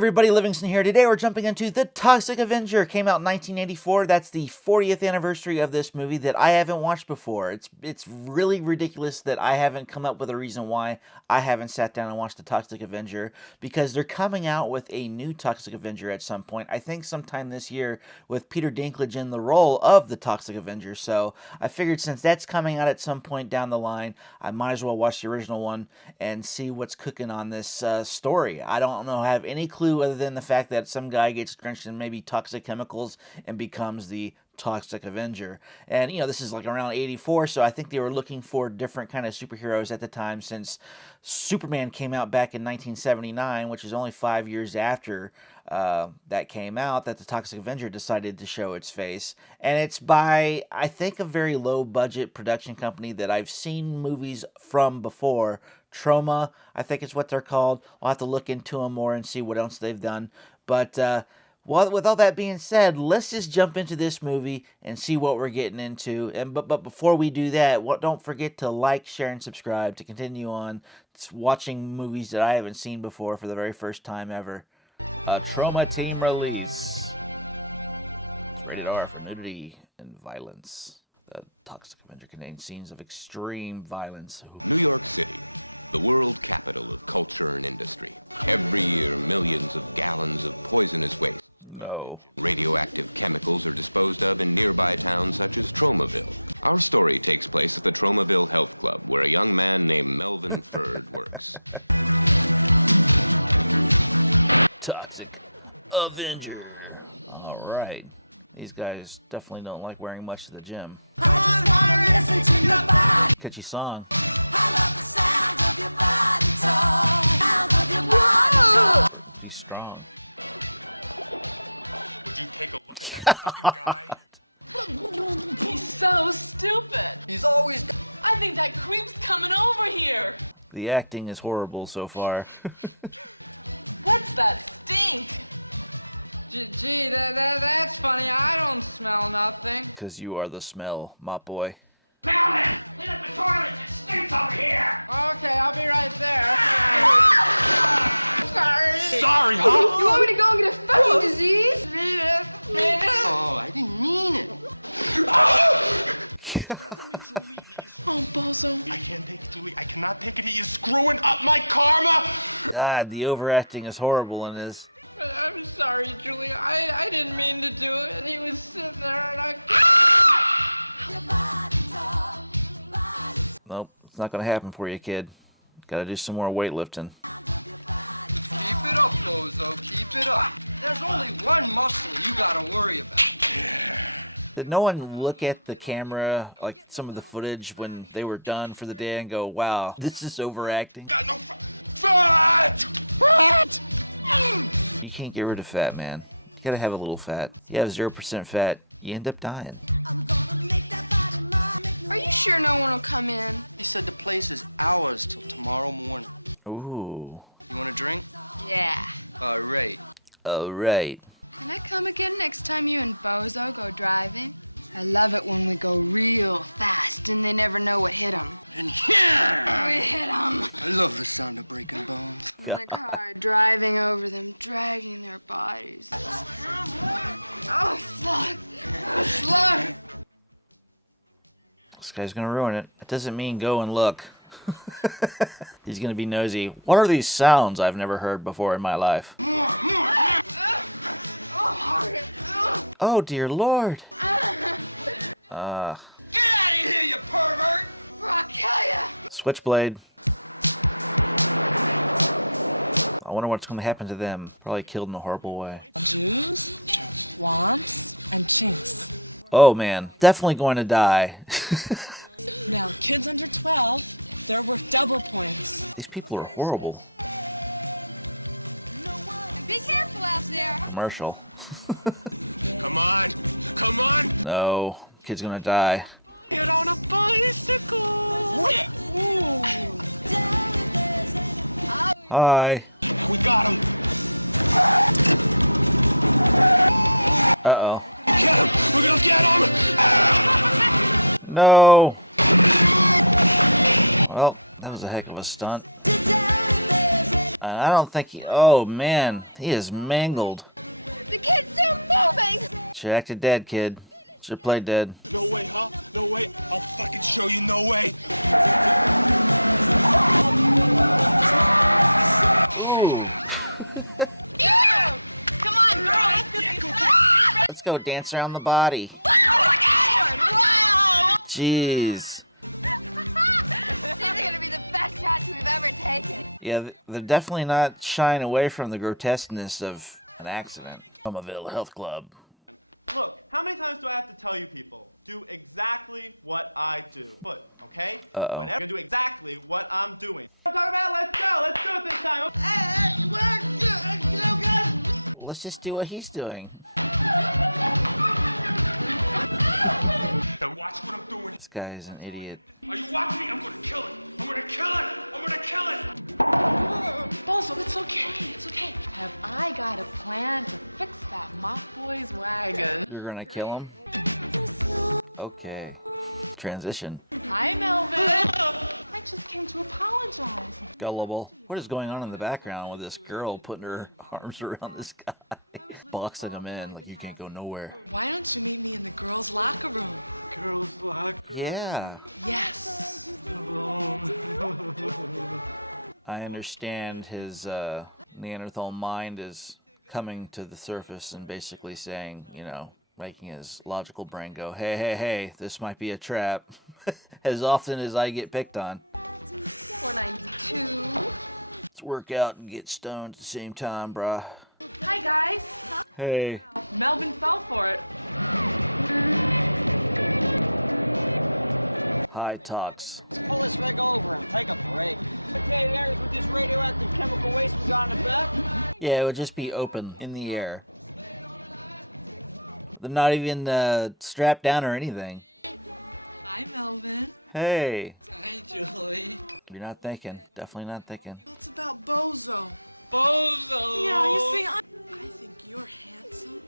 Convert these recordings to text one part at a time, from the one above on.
everybody, Livingston here. Today we're jumping into The Toxic Avenger. Came out in 1984. That's the 40th anniversary of this movie that I haven't watched before. It's really ridiculous that I haven't come up with a reason why I haven't sat down and watched The Toxic Avenger, because they're coming out with a new Toxic Avenger at some point. I think sometime this year with Peter Dinklage in the role of the Toxic Avenger. So I figured since that's coming out at some point down the line, I might as well watch the original one and see what's cooking on this story. I don't have any clue other than the fact that some guy gets drenched in maybe toxic chemicals and becomes the Toxic Avenger. And, this is like around 84, so I think they were looking for different kind of superheroes at the time, since Superman came out back in 1979, which is only 5 years after that came out, that the Toxic Avenger decided to show its face. And it's by, I think, a very low-budget production company that I've seen movies from before. Troma, I think is what they're called. I'll have to look into them more and see what else they've done. But with all that being said, let's just jump into this movie and see what we're getting into. But before we do that, don't forget to like, share, and subscribe to continue on watching movies that I haven't seen before for the very first time ever. A Troma team release. It's rated R for nudity and violence. The Toxic Avenger contains scenes of extreme violence. New York City, the world capital of culture and industry. Every year, millions of gallons of poisonous waste. No. Radioactive chemicals are disposed of in nearby towns such as Tromaville. Our story takes place at the Tromaville Health Club, where a young man named Melvin Ferd works. Toxic Avenger. All right. These guys definitely don't like wearing much to the gym. Catchy song. I love the sound of your body talk. He's strong. Would you take a look at that fucking guy? He's so stupid. He's always... I think that creep's coming over here. The acting is horrible so far. What's that stink? Gee, that's funny. I don't smell nothing. Because you are the smell, mop boy. Melvin! Clean up the toilet! It stinks over here! Okay, I'll be right there. Sorry. Sorry, huh? You want me to go and get a fucking disease? Oh, I didn't mean it. Oh, Bozo. I can't take it, Julie. I cannot take it. He is screwing up my karma! God, the overacting is horrible in this. I'm sorry, Julie. I didn't mean to do it. He was sitting there and I... Nope, it's not going to happen for you, kid. Got to do some more weightlifting. Keep it up, Bozo. Keep it up. There's only one muscle you gotta worry about. Did no one look at the camera, like some of the footage when they were done for the day, and go, wow, this is overacting? Got no fat! Fat! You can't get rid of fat, man. You gotta have a little fat. You have 0% fat, you end up dying. Are you sure no one will come in? He said the place is ours till tomorrow morning. Ooh. You want a drink? Yeah. All right. Alright. Can I come again next time you and Bozo go driving? I love it when we go real fast and they never know what hit them. And here! We hit them. I love the sound of breaking bones. In the car, driving over them, dragging their bodies. Oh, fuck. Fuck. This guy's gonna ruin it. That doesn't mean go and look. He's gonna be nosy. What are these sounds I've never heard before in my life? Oh dear Lord. Get out of here, you pervert! Or I'll kill ya. Switchblade. I wonder what's gonna happen to them. Probably killed in a horrible way. Jews, womps, and chinks. Oh man, definitely going to die. Now, kids under 12, they're worth double points. These people are horrible. Be careful out there. Commercial. Come on! Come on! No, kid's gonna die. Get on a bicycle! Hi. We got him! Uh-oh. Get him! We're gonna get him! No. Well, that was a heck of a stunt. I don't think he... Oh, man. He is mangled. The kid's still moving! She acted dead, kid. Should've played dead. No way, huh? No way. I'll fucking show you no way. Ooh. Yeah! Come on, girl! Let's go dance around the body. Jeez. These are gonna be the best shots we've ever taken. Yeah, they're definitely not shying away from the grotesqueness of an accident. Tromaville Health Club. Look, how many times do I have to tell you people? Do exactly what I do. Okay? Uh-oh. Whenever I'm gonna do exactly what I'm doing. I'm talking about, let's go! Let's do it this time! Let's just do what he's doing. Now watch what I'm doing. This guy is an idiot. Are you watching? I'm gonna kill it. I'm gonna kill it. I'm gonna kill it. Bozo, it's okay. It's okay. Have I got a plan to fix that mop boy's wagon? You're gonna kill him? Okay. Transition. Hi, Melvin. I just came to apologize. Gullible. What is going on in the background with this girl putting her arms around this guy? Boxing him in like you can't go nowhere. Why don't you meet me in the girls' locker room? Girls locker. Yeah. Yes. I understand his Neanderthal mind is coming to the surface and basically saying, you know, making his logical brain go, hey, hey, hey, this might be a trap. As often as I get picked on. 492. Let's work out and get stoned at the same time, bruh. Hi, guys. Hey. Melvin fell for it. Hi, Tox. Let's pull this rig over and take a break. Okay, areas with this radioactive chemical waste we got in the back. Yeah, it would just be open in the air. They're not even strapped down or anything. Hi, Melvin. Hey. Hi, Julie. You're not thinking. Definitely not thinking. It's about Bozo. Bozo! Yeah, you see, I think you're handsome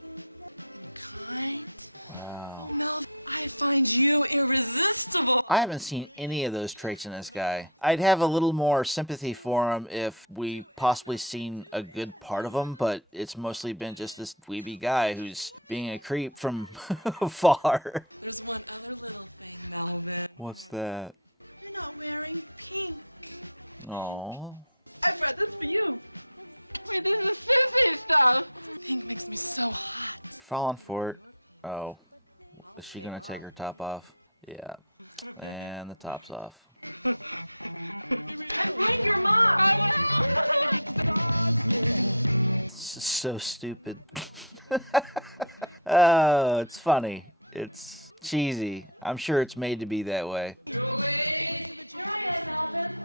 and kind. Wow. Oh, Melvin, I find you irresistible. I haven't seen any of those traits in this guy. I'd have a little more sympathy for him if we possibly seen a good part of him, but it's mostly been just this dweeby guy who's being a creep from afar. There's one other little thing, Melvin. What's that? You're not wearing pink. Aww. I brought this for you. Wait, this is sissy stuff. Pink makes me so hot. Falling for it. Oh. Is she gonna take her top off? Yeah. And the top's off. Bring your mom. This is so stupid. Oh, it's funny. It's cheesy. I'm sure it's made to be that way. Julie? Hi, Melvin.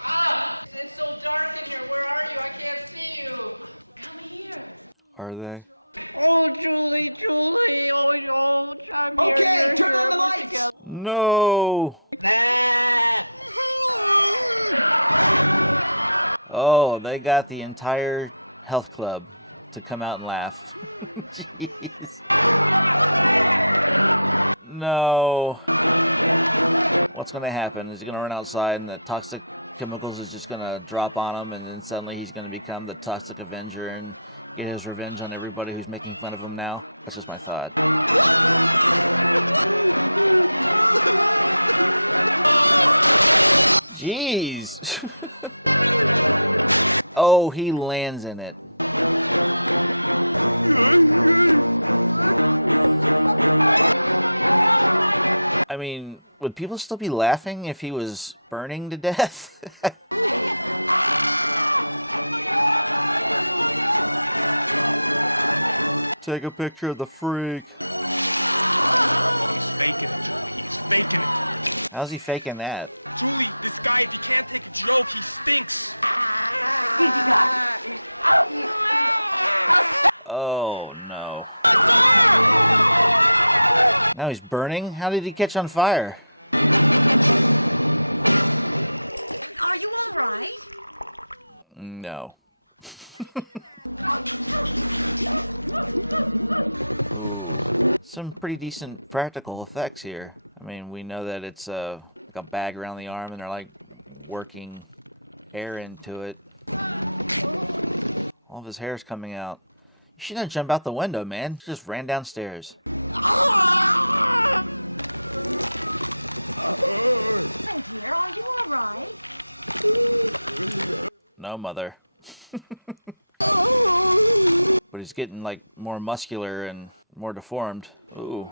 Ah! It's so dark in here. Where are you? I can't see you. Come here. Are they? Oh, Julie. Oh, I'm here. Okay, turn on the lights. No! Oh, they got the entire health club to come out and laugh. Jeez. No. What's gonna happen? He's gonna run outside and the toxic chemicals is just gonna drop on him, and then suddenly he's gonna become the Toxic Avenger and get his revenge on everybody who's making fun of him now. That's just my thought. Jeez. Oh, he lands in it. I mean, would people still be laughing if he was burning to death? Take a picture of the freak. He's faking it, Julie. He's faking it. How's he faking that? Julie, this guy, if he can't take a joke, he stinks. Oh, no. Now he's burning? How did he catch on fire? Are you all right? No. Some pretty decent practical effects here. I mean, we know that it's like a bag around the arm and they're like working air into it. All of his hair's coming out. You shouldn't jump out the window, man. You just ran downstairs. Oh dear, are you all right? No, mother. But he's getting, like, more muscular and more deformed. Ooh.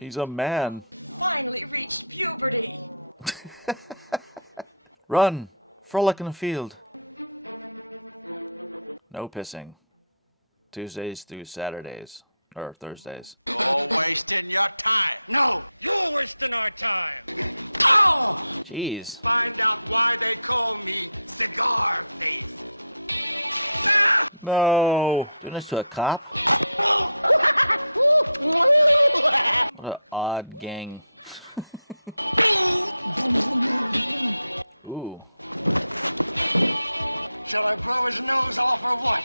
He's a man. Finally reached puberty. Run! Frolic in the field. No pissing. Tuesdays through Saturdays. Or Thursdays. You're wasting your time. No, you're wasting our time. Oh! Jeez. Find out why they call me Cigar Face. No! Doing this to a cop? What an odd gang. Ooh. Shall I blow his nose off or what?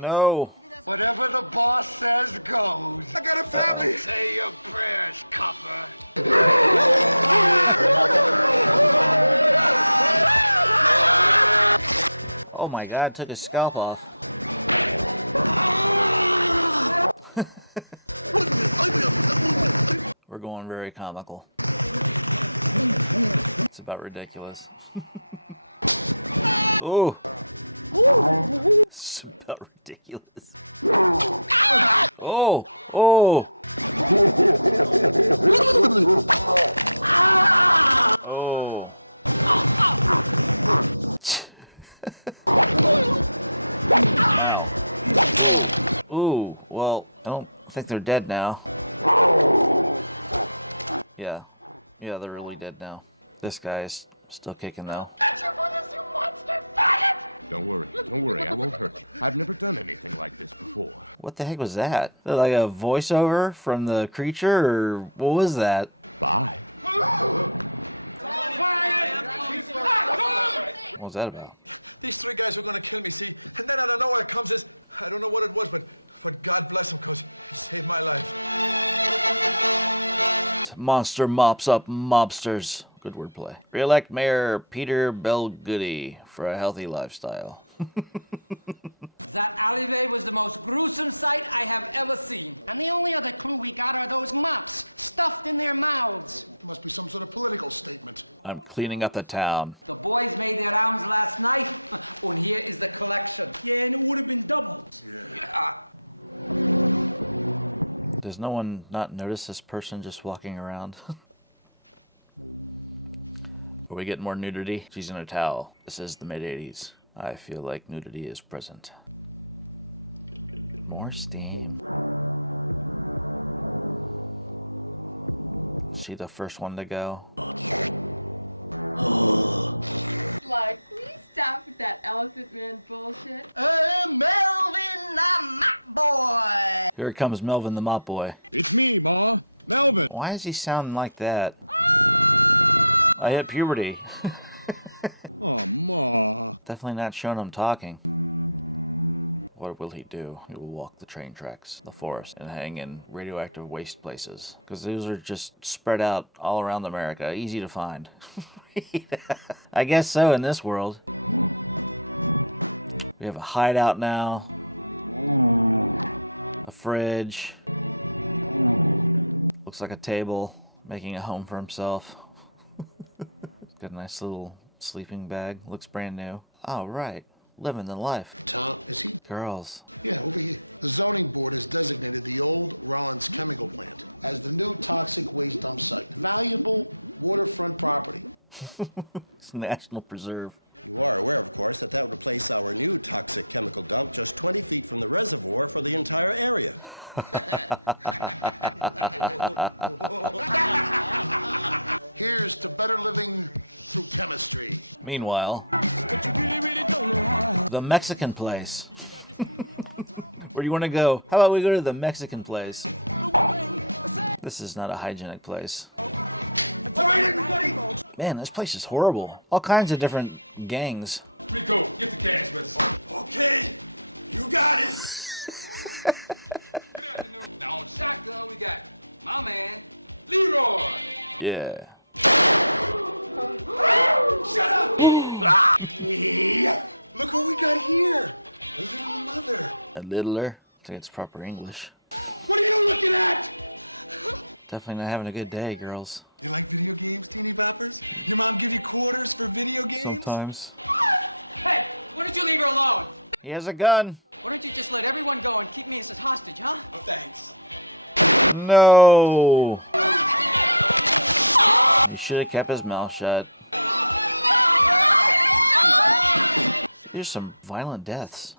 No. Whatever the boss says goes. I got a family. Say your prayers, copper. Oh my god, took his scalp off. We're going very comical. It's about ridiculous. Ooh. It's about ridiculous. Oh! Oh! Oh. Ooh, well, I don't think they're dead now. Yeah, they're really dead now. This guy's still kicking though. Don't worry, I won't hurt you. I've never done anything like this before. What the heck was that? Like a voiceover from the creature, or what was that? Bye. What was that about? These three guys were gonna kill me, see? And then out of nowhere comes this, I don't know what it was, but God bless him, because he saved my life. Monster mops up mobsters. Good wordplay. Re-elect Mayor Peter Belgoody for a healthy lifestyle. That alleyway was the most gruesome sight I have ever seen. And the only other clue we got are those mops stuffed in their mouths. It must be some sort of political statement. I'm cleaning up the town. The boys made their rounds last night, and here is the collection. Yeah, and it would have been double. Yeah. Does no one not notice this person just walking around? Are we getting more nudity? She's in a towel. This is the mid-80s. I feel like nudity is present. More steam. Is she the first one to go? Like, please stop with that Elephant Man bullshit. Melvin the Mop Boy. Here comes Melvin the Mop Boy. It's me, Ma. Melvin. Why does he sound like that? I hit puberty. Oh, Ma. Definitely not showing him talking. What will he do? He will walk the train tracks, the forest, and hang in radioactive waste places. Because those are just spread out all around America. Easy to find. I guess so in this world. We have a hideout now. A fridge. Looks like a table. Making a home for himself. Got a nice little sleeping bag. Looks brand new. Oh, right. Living the life. Tom, is he? Girls. Yeah, over here. The zoning board has designated the old Rollins chemical plant as the new toxic waste dump site. Valuable waterfront property. It's a national preserve. You are aware, of course, that would place our new toxic chemical dump just 20 feet from the reservoir for the entire area. Here's to better living through chemistry. Meanwhile, the Mexican place. Where do you want to go? How about we go to the Mexican place? This is not a hygienic place. All right, everybody. Man, this place is horrible. All kinds of different gangs. Rico, get the cash register. Okay, you got it. Good afternoon. Now on shotgun, we got my man, Leroy. Yeah. Shut up! Look what we got here. A little mother. A littler. I think it's proper English. What are you looking at? Definitely not having a good day, girls. You like video games, teeny boppers? Your mom give you quarters for video games? Sometimes. Hey, why don't you leave her alone? He has a gun. Why don't you just let everyone go and keep me as a hostage, huh? Oh, thanks. No. He should have kept his mouth shut. There's some violent deaths.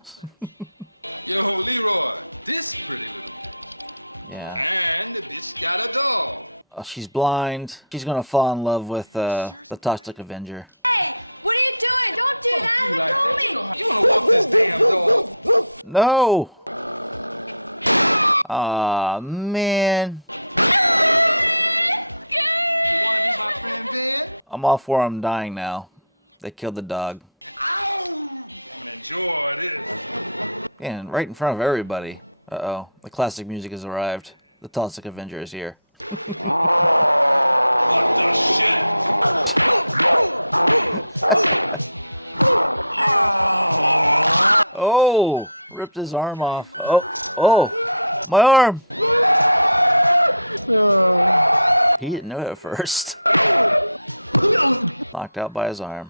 Yo, Leroy, this pretty little bitch. Yeah. And the bitch got a dog. Oh, she's blind. She's gonna fall in love with the Toxic Avenger. Hey, what are you doing? Don't do that. Let go of me. You wanna walk this damn dog? No. Aw, man. You wanna meet my friend Ben? I'm all for him dying now. They killed the dog. I'm gonna enjoy this. And right in front of everybody. Uh-oh. The classic music has arrived. The Toxic Avenger is here. What the shit? Oh! Ripped his arm off. Oh! Oh! My arm! He didn't know it at first. Knocked out by his arm.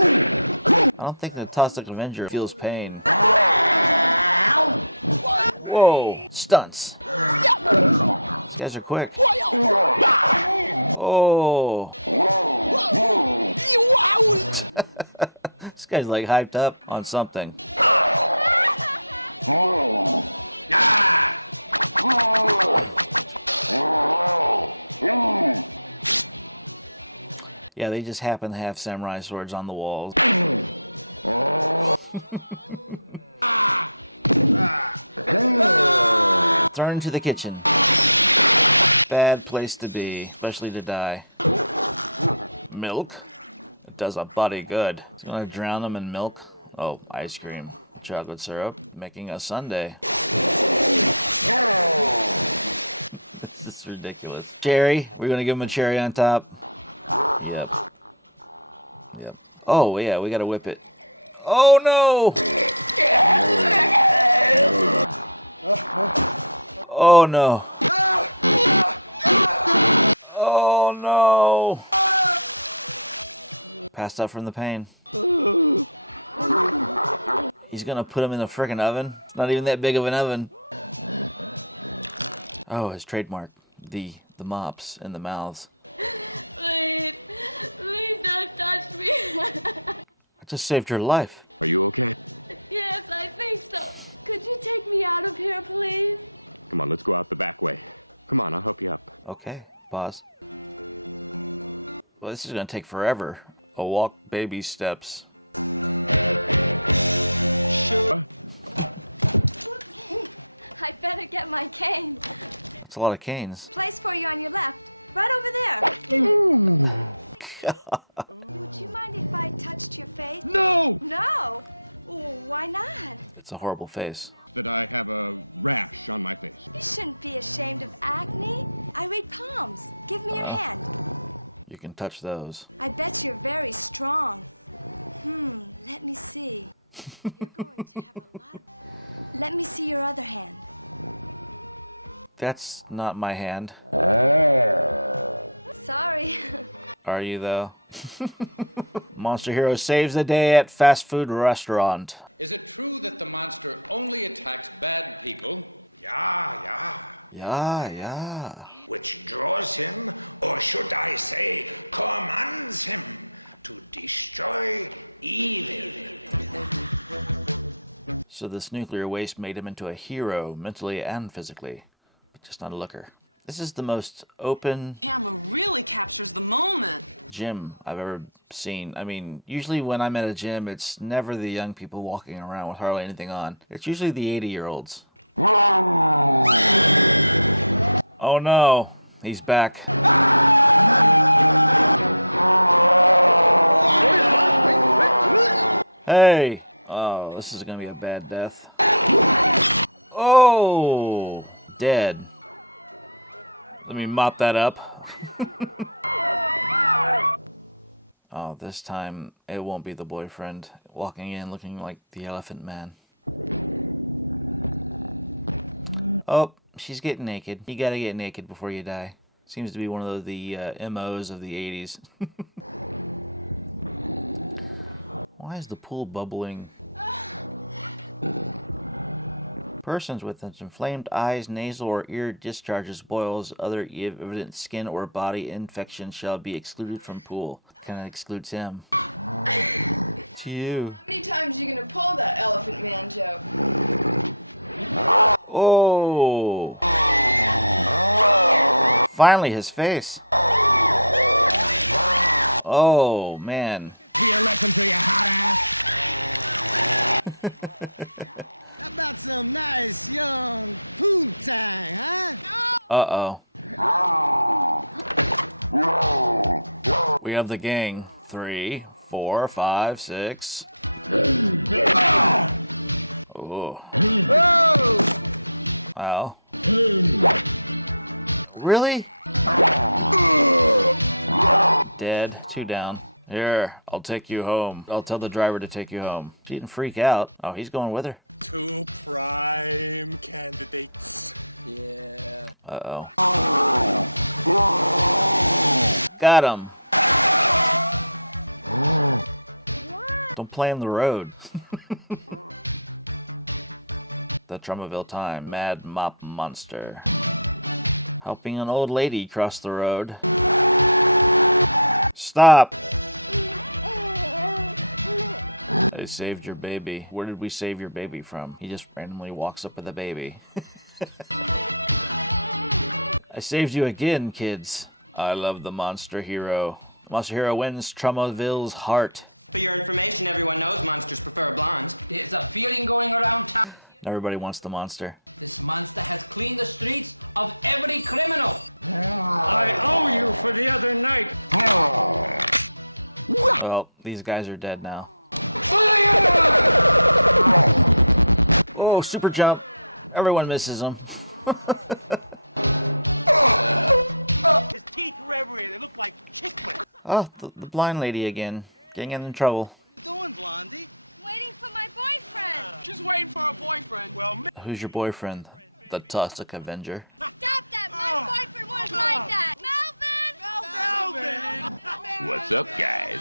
I don't think the Toxic Avenger feels pain. Whoa! Stunts. These guys are quick. Oh! This guy's like hyped up on something. Yeah, they just happen to have samurai swords on the walls. Thrown into the kitchen. Bad place to be, especially to die. Milk? It does a body good. It's gonna drown them in milk. Oh, ice cream. Chocolate syrup. Making a sundae. This is ridiculous. Cherry? We're gonna give him a cherry on top? Yep. Yep. Oh, yeah, we gotta whip it. Oh, no! Oh, no. Oh, no! Passed out from the pain. He's gonna put him in a frickin' oven. It's not even that big of an oven. Oh, his trademark. The mops in the mouths. Please don't touch me. I just saved your life. Are you okay? Yes, I think so. Could you take me out of here, please? Come on, let's go out the back way. Come on, I'll help you up. Okay, pause. Well, this is gonna take forever. I'll walk baby steps. Sure. I better get my cane. It's a lot of canes. Place for you on your left. Right over there. Would you mind if I touched your face? No! No? Why not? It's a horrible face. That I have a rash on my face. You shouldn't be ashamed of acne. I read palms. Give me your hand. You can touch those. I bet you're very strong. Let me see. You're going to have a lot of... Let me see your other hand. That's not my hand. Sorry. Are you, though? Monster Hero saves the day at fast food restaurant. Is it true that the monster only attacks bad people? Yeah. Yeah. Which draws him, or should I say, commands him to destroy evil. So this nuclear waste made him into a hero, mentally and physically, but just not a looker. This is the most open Camera really captures the moment. gym I've ever seen. I mean, usually when I'm at a gym, it's never the young people walking around with hardly anything on. It's usually the 80-year-olds. Oh no, he's back. Hey! Oh, this is gonna be a bad death. Oh! Dead. Let me mop that up. Oh, this time it won't be the boyfriend walking in looking like the Elephant Man. Oh, she's getting naked. You gotta get naked before you die. Seems to be one of the MOs of the 80s. Why is the pool bubbling? Persons with inflamed eyes, nasal or ear discharges, boils, other evident skin or body infection shall be excluded from pool. Kind of excludes him. To you. How many times are you gonna pull that Elephant Man joke? Oh! Finally, his face. Oh, man. Be a lesson to your hot ass. How about some nice young poontang, huh? Uh-oh. We have the gang. 3, 4, 5, 6. Oh. Wow. Really? Dead. 2 down. Here, I'll take you home. I'll tell the driver to take you home. She didn't freak out. Oh, he's going with her. 2 prime candidates. Yeah. Uh-oh. Got him. Don't play on the road. The Tromaville time. Mad Mop Monster. Helping an old lady cross the road. Stop! I saved your baby. Where did we save your baby from? He just randomly walks up with a baby. I saved you again, kids. I love the monster hero. The monster hero wins Tromaville's heart. For your information, everyone knows monsters prefer blondes. There's a feeling going around town. Everybody wants the monster. This monster has cleaned the streets of every criminal. I owe you for the other night. Well, these guys are dead now. Oh, super jump. Everyone misses him. His teeth are everywhere. They look like chiclets. Oh, the blind lady again. Getting in trouble. What are you doing, Blondie? Waiting for my boyfriend. She's waiting for a boyfriend. Well, Who's your boyfriend? The Toxic Avenger. Stop that! My boyfriend was like that. Melvin! What's up, guys?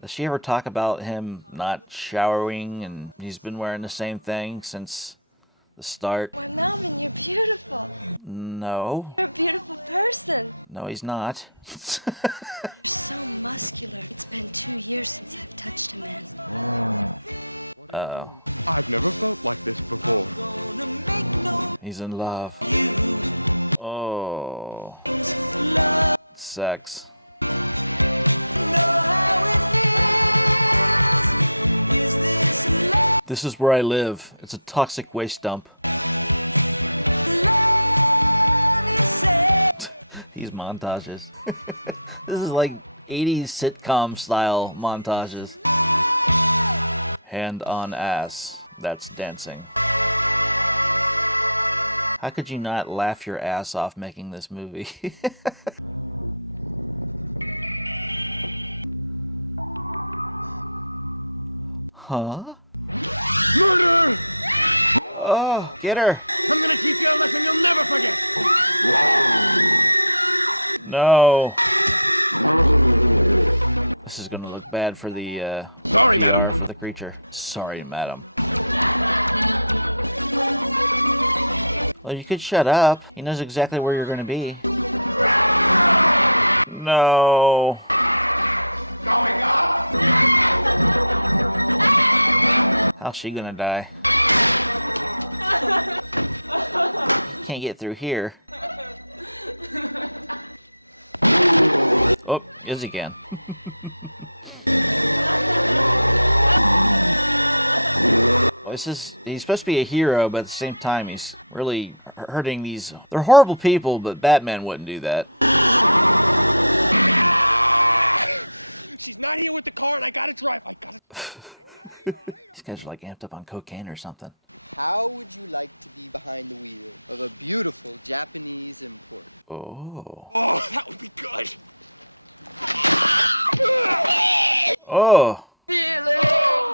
Does she ever talk about him not showering and he's been wearing the same thing since the start? Why, Melvin, you're beautiful. No. You're a beautiful person. No, he's not. You're so muscular. It's been 2 years since I've touched a man. Uh-oh. I've never felt like this before. He's in love. Oh. Sex. This is where I live. It's a toxic waste dump. These montages. This is like 80s sitcom style montages. Hand on ass. That's dancing. How could you not laugh your ass off making this movie? Huh? Murder! Oh, get her! I'm gonna teach you a lesson you'll never forget. No. This is gonna look bad for the Sorry, madam. For the creature. Sorry, madam. Well, you could shut up. He knows exactly where you're gonna be. No. Going up. How's she gonna die? Can't get through here. Oh, is again. He's supposed to be a hero, but at the same time he's really hurting these. They're horrible people, but Batman wouldn't do that. She's not here with the car, and I gotta drive. I gotta. He's guys are like amped up on cocaine or something. How would you like to be behind the wheel of a beautiful Japanese import? Oh. Oh, that would be good. Oh. Feeling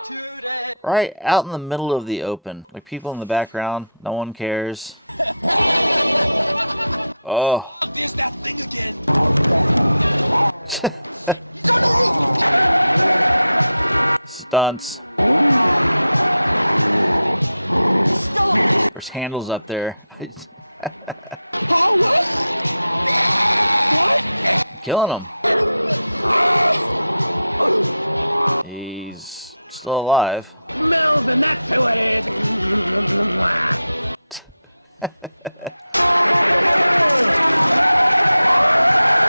today. Right out in the middle of the open. Like people in the background. No one cares. Oh. Oh, there's that thing again. He's on the roof. Stunts. There's handles up there. Oh, what? What? Killing him. He's still alive. Melvin, that's who it is.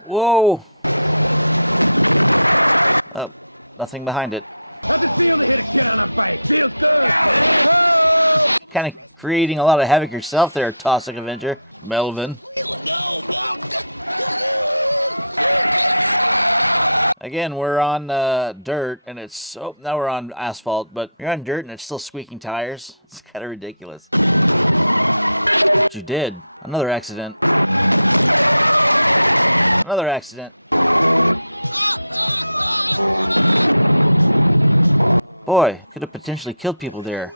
Whoa. Oh, nothing behind it. How's it feel to hit a kid on a bike? Feels good. Kind of creating a lot of havoc yourself there, Toxic Avenger. Melvin. No. Again, we're on dirt, and it's... Oh, now we're on asphalt, but you're on dirt, and it's still squeaking tires. It's kind of ridiculous. But you did. Another accident. Another accident. Boy, could have potentially killed people there.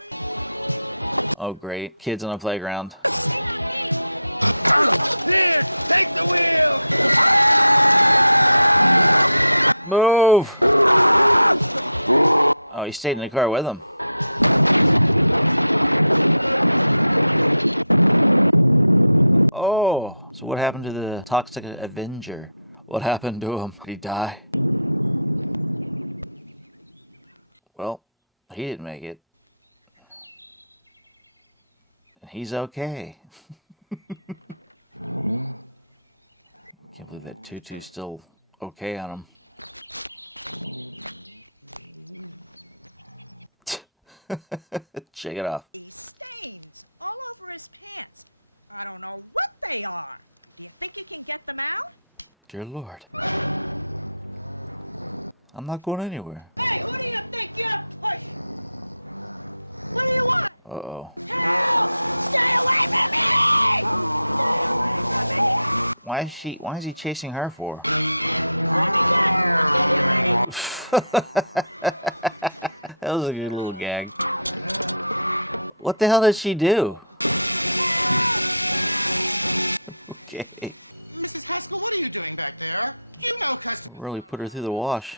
Oh, great. Kids on a playground. Here, take the wheel. Move! Oh, he stayed in the car with him. Oh, so what happened to the Toxic Avenger? What happened to him? Did he die? Well, he didn't make it. He's okay. Can't believe that tutu's still okay on him. Shake it off. These stains all over his pants. I don't know what they are. Do you think you can get them out? Dear Lord. I'm not going anywhere. Hey, who do you think you're pushing? What do you want? Uh-oh. Help! Stay away from me! Stay away from me! Why is he chasing her for? That was a good little gag. What the hell did she do? Okay. Mrs. Haskell, what are you doing back there? You know custom. Really put her through the wash.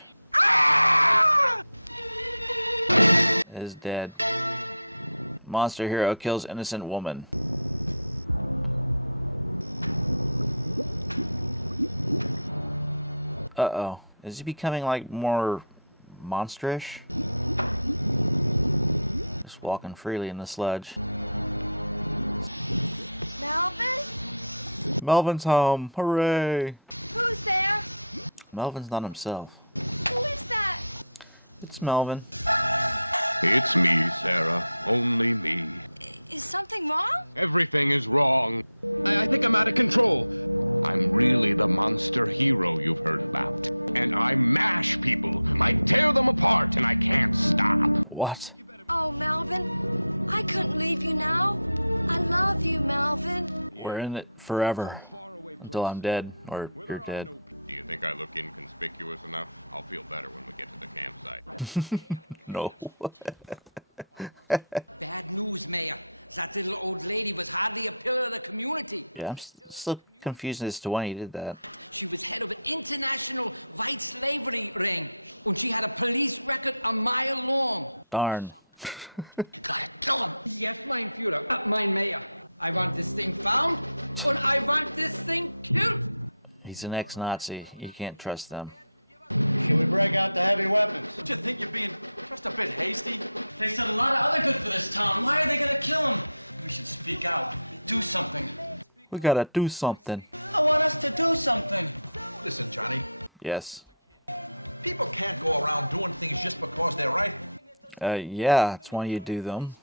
Is dead. Monster hero kills innocent woman. Uh-oh. Is he becoming, like, more monsterish? Just walking freely in the sludge. Melvin? Melvin's home. Hooray! Who's there? Melvin's not himself. Who is that? It's Melvin. It's me, Sarah. Only me. Is something wrong? Everything is wrong. I think I'm out of control. I'm really the monster hero you've heard about. And I mash people. I tear them apart, and I can't stop. What? Oh, Melvin, I couldn't leave you now. I love you, Melvin. We're in it forever. Until I'm dead, or you're dead. Do you think I look inconspicuous enough? I'll feel better when we get to the campsite. No. Bad news, Mayor. That little old lady was hardly a pillar of the community. Yeah, I'm still confused as to why he did that. She was head of an international white slavery ring, and she had a police record a mile long. Darn. You gotta kill him. Yes, mein Führer. Mein Mayor. I want this thing found, and I want this thing killed. He's an ex-Nazi. You can't trust them. Should we break out the heavy weapons? Don't you think you're being just a bit hasty? They said a lot of other good for this town. Why are they gonna kill him? We should speak out. Do something. We gotta do something. I want us to do something. Listen, Johnny. Yes. People can't go around doing things just because they're right. Yeah, that's why you do them.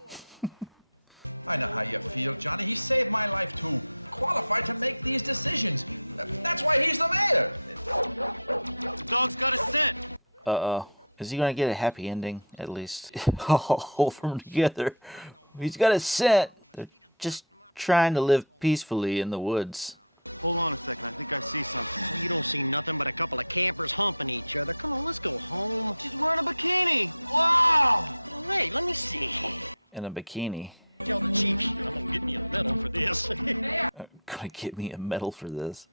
I know how you feel, Johnny. He saved my life, too. Qualified to make these decisions. That's why he's the mayor. The dog's got a scent. Uh-oh. Is he gonna get a happy ending, at least? I'll hold them together. He's got a scent. They're just trying to live peacefully in the woods. Hold on a second, I think I see something. You don't see nothing but a couple of campers humping each other. Come on, let's go home. She's wearing a bikini. Wow! Well, hey, let me see. In a bikini. Tell the chief I'm gonna get me a medal for this. Gonna get me a medal for this.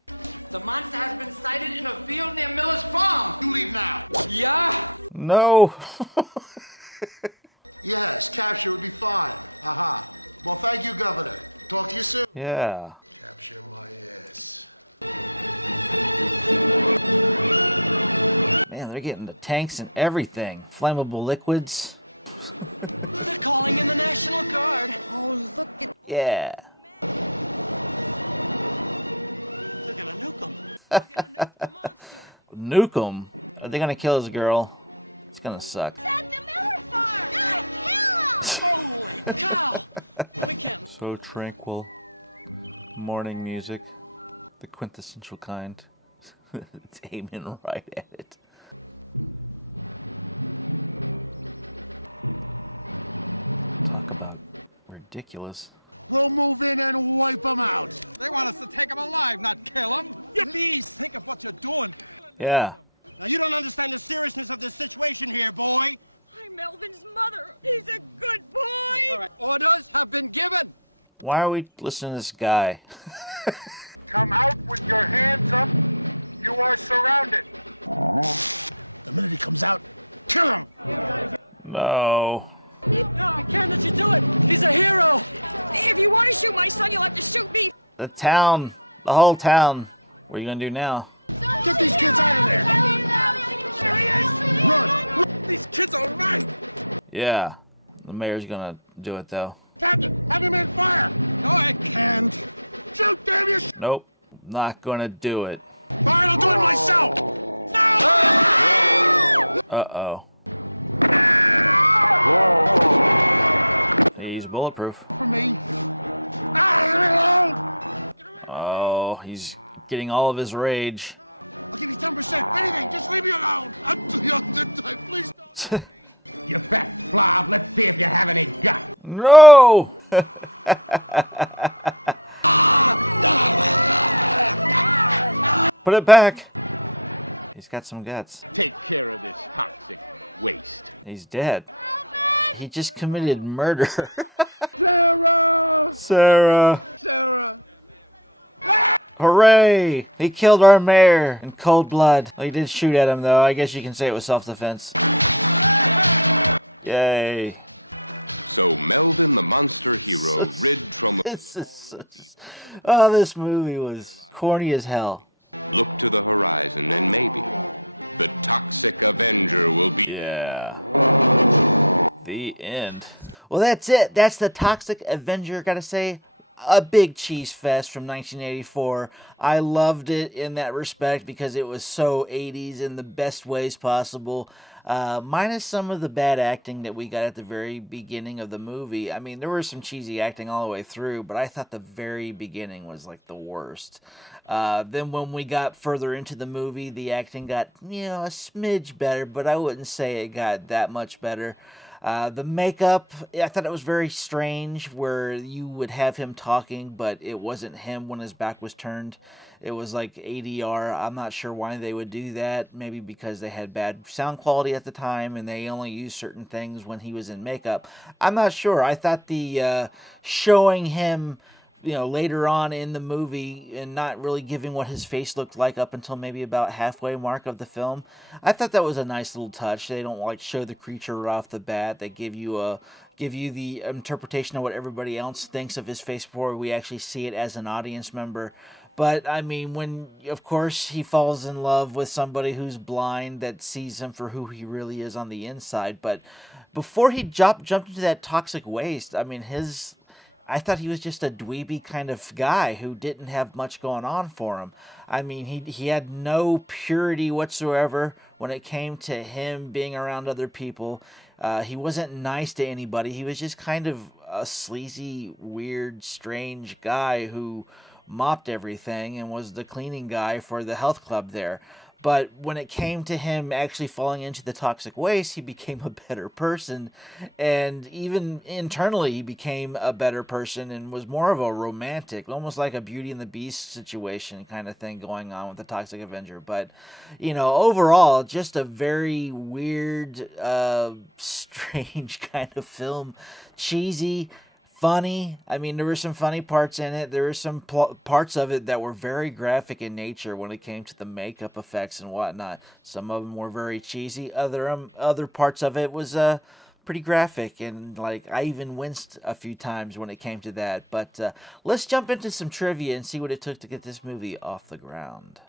The monster has been sighted in a field near Miller's farm. You leave now. Yeah? No. Yes, capture would be fine. Aha. Well, thank you, Governor. Talk to you soon. Yeah. Capture my ass. Man, they're getting the tanks and everything. Flammable liquids. They're calling in the National Guard. Oh, look at... Yeah. They're gonna nuke him. Nuke him? Are they gonna kill his girl? It's gonna suck. It's at the Miller farm! Gotta kill him! Holy cow! We can't. So tranquil. Morning music. The quintessential kind. It's aiming right at it. Talk about ridiculous. We'll move in and wipe them out. They want us to take him alive, not kill him. Please think of what you're doing. Yeah. Now, you don't understand the seriousness of this situation here, boy. I'm Melvin's mother. He's a good boy. All right, orders have been given. Why are we listening to this guy? Come out with your hands up. You are surrounded. The minute he comes out, kill him! No. No, I can't let you do it. He's a hero. If you want to shoot my son, you'll have to shoot me. The town. The whole town. What are you gonna do now? Get these kids out of there! Run! These kids are right. Yeah. The mayor's gonna do it though. Captain, have him in fire! No, I can't. Shoot, damn you! Nope. Not gonna do it. Fine, I'll do it myself! Uh-oh. He's bulletproof. For me. Oh, he's getting all of his rage. I'll give you 10%. Anything, just leave me alone. I'm too young to die. Please don't. You fat slob, let's see if you have any guts. No! Put it back. He's got some guts. Take care of this toxic waste. He's dead. He just committed murder. Sarah! Sarah. Sarah! Hooray! He killed our mayor in cold blood. Well, he did shoot at him, though. I guess you can say it was self-defense. Yay. So Melvin the monster hero rid Troma. Oh, this movie was corny as hell. Look to the horizon and maybe the Toxic Avenger will be. Yeah. The end. Well, that's it. That's the Toxic Avenger. Gotta say, a big cheese fest from 1984. I loved it in that respect because it was so 80s in the best ways possible. Minus some of the bad acting that we got at the very beginning of the movie. I mean, there was some cheesy acting all the way through, but I thought the very beginning was like the worst. Then when we got further into the movie, the acting got, a smidge better, but I wouldn't say it got that much better. The makeup, I thought it was very strange where you would have him talking, but it wasn't him when his back was turned. It was like ADR. I'm not sure why they would do that. Maybe because they had bad sound quality at the time and they only used certain things when he was in makeup. I'm not sure. I thought the showing him later on in the movie and not really giving what his face looked like up until maybe about halfway mark of the film. I thought that was a nice little touch. They don't show the creature right off the bat. They give you the interpretation of what everybody else thinks of his face before we actually see it as an audience member. But, I mean, when, of course, he falls in love with somebody who's blind that sees him for who he really is on the inside. But before he jumped into that toxic waste, I mean, I thought he was just a dweeby kind of guy who didn't have much going on for him. I mean, he had no purity whatsoever when it came to him being around other people. He wasn't nice to anybody. He was just kind of a sleazy, weird, strange guy who mopped everything and was the cleaning guy for the health club there. But when it came to him actually falling into the toxic waste, he became a better person. And even internally, he became a better person and was more of a romantic, almost like a Beauty and the Beast situation kind of thing going on with the Toxic Avenger. But, overall, just a very weird, strange kind of film. Cheesy, funny. I mean, there were some funny parts in it. There were some parts of it that were very graphic in nature when it came to the makeup effects and whatnot. Some of them were very cheesy. Other parts of it was pretty graphic, and I even winced a few times when it came to that. But let's jump into some trivia and see what it took to get this movie off the ground.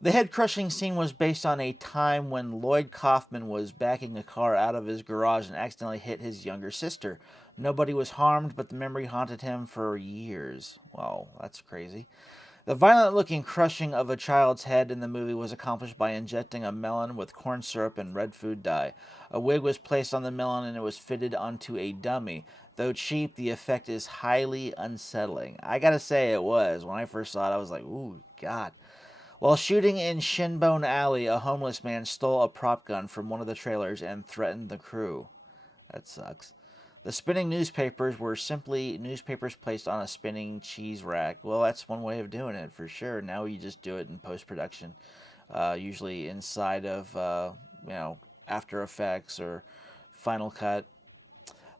The head-crushing scene was based on a time when Lloyd Kaufman was backing a car out of his garage and accidentally hit his younger sister. Nobody was harmed, but the memory haunted him for years. Wow, that's crazy. The violent-looking crushing of a child's head in the movie was accomplished by injecting a melon with corn syrup and red food dye. A wig was placed on the melon and it was fitted onto a dummy. Though cheap, the effect is highly unsettling. I gotta say it was. When I first saw it, I was like, ooh, God. While shooting in Shinbone Alley, a homeless man stole a prop gun from one of the trailers and threatened the crew. That sucks. The spinning newspapers were simply newspapers placed on a spinning cheese rack. Well, that's one way of doing it for sure. Now you just do it in post-production, usually inside of, After Effects or Final Cut.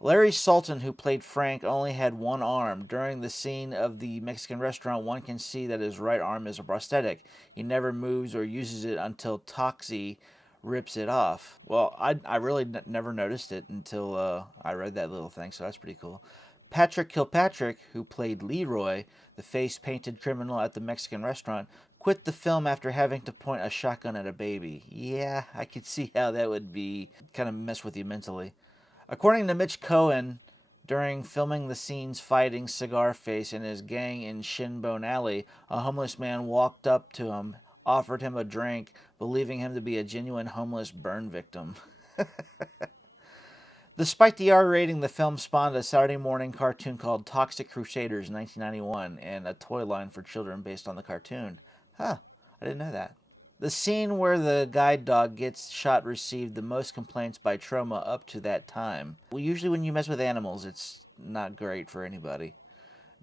Larry Sultan, who played Frank, only had one arm. During the scene of the Mexican restaurant, one can see that his right arm is a prosthetic. He never moves or uses it until Toxie rips it off. Well, I really never noticed it until I read that little thing, so that's pretty cool. Patrick Kilpatrick, who played Leroy, the face-painted criminal at the Mexican restaurant, quit the film after having to point a shotgun at a baby. Yeah, I could see how that would be kind of mess with you mentally. According to Mitch Cohen, during filming the scenes fighting Cigarface and his gang in Shinbone Alley, a homeless man walked up to him, offered him a drink, believing him to be a genuine homeless burn victim. Despite the R rating, the film spawned a Saturday morning cartoon called Toxic Crusaders in 1991 and a toy line for children based on the cartoon. Huh, I didn't know that. The scene where the guide dog gets shot received the most complaints by Troma up to that time. Well, usually when you mess with animals, it's not great for anybody.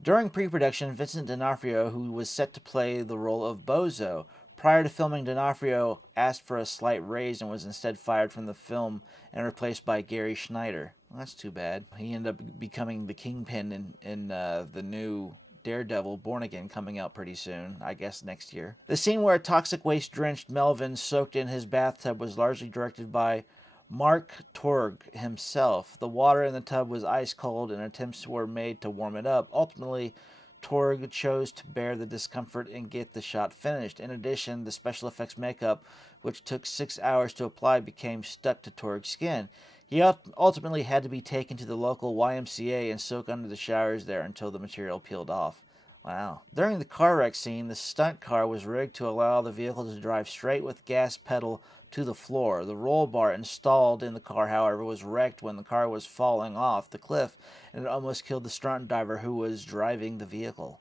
During pre-production, Vincent D'Onofrio, who was set to play the role of Bozo, prior to filming, D'Onofrio asked for a slight raise and was instead fired from the film and replaced by Gary Schneider. Well, that's too bad. He ended up becoming the Kingpin in the new Daredevil Born Again coming out pretty soon, I guess next year. The scene where a toxic waste-drenched Melvin soaked in his bathtub was largely directed by Mark Torg himself. The water in the tub was ice cold and attempts were made to warm it up. Ultimately, Torg chose to bear the discomfort and get the shot finished. In addition, the special effects makeup, which took 6 hours to apply, became stuck to Torg's skin. He ultimately had to be taken to the local YMCA and soak under the showers there until the material peeled off. Wow. During the car wreck scene, the stunt car was rigged to allow the vehicle to drive straight with gas pedal to the floor. The roll bar installed in the car, however, was wrecked when the car was falling off the cliff, and it almost killed the stunt driver who was driving the vehicle.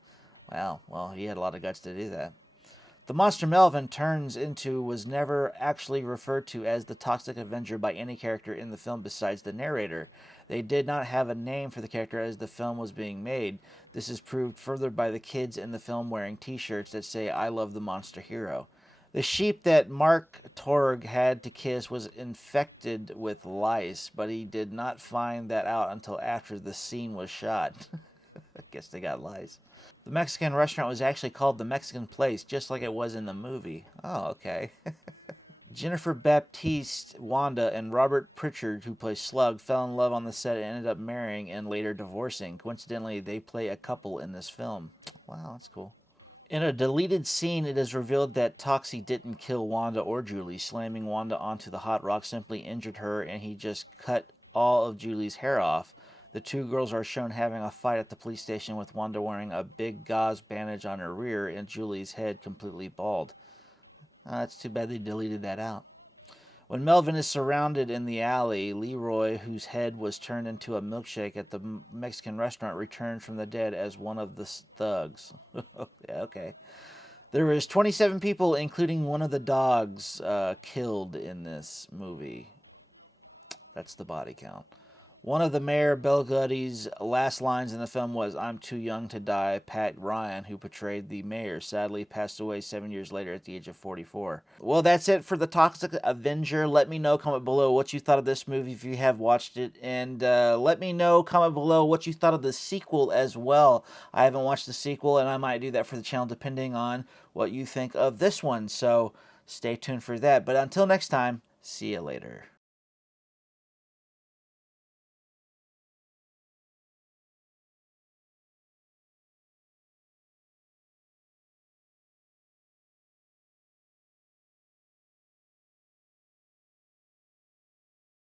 Wow, well, he had a lot of guts to do that. The monster Melvin turns into was never actually referred to as the Toxic Avenger by any character in the film besides the narrator. They did not have a name for the character as the film was being made. This is proved further by the kids in the film wearing t-shirts that say, "I love the monster hero." The sheep that Mark Torg had to kiss was infected with lice, but he did not find that out until after the scene was shot. I guess they got lice. The Mexican restaurant was actually called the Mexican Place, just like it was in the movie. Oh, okay. Jennifer Baptiste, Wanda, and Robert Pritchard, who plays Slug, fell in love on the set and ended up marrying and later divorcing. Coincidentally, they play a couple in this film. Wow, that's cool. In a deleted scene, it is revealed that Toxie didn't kill Wanda or Julie. Slamming Wanda onto the hot rock simply injured her, and he just cut all of Julie's hair off. The two girls are shown having a fight at the police station with Wanda wearing a big gauze bandage on her rear and Julie's head completely bald. That's too bad they deleted that out. When Melvin is surrounded in the alley, Leroy, whose head was turned into a milkshake at the Mexican restaurant, returns from the dead as one of the thugs. Yeah, okay. There was 27 people, including one of the dogs, killed in this movie. That's the body count. One of the Mayor Belguddy's last lines in the film was, "I'm too young to die." Pat Ryan, who portrayed the mayor, sadly passed away 7 years later at the age of 44. Well, that's it for the Toxic Avenger. Let me know, comment below what you thought of this movie if you have watched it. And let me know, comment below what you thought of the sequel as well. I haven't watched the sequel, and I might do that for the channel depending on what you think of this one. So stay tuned for that. But until next time, see you later.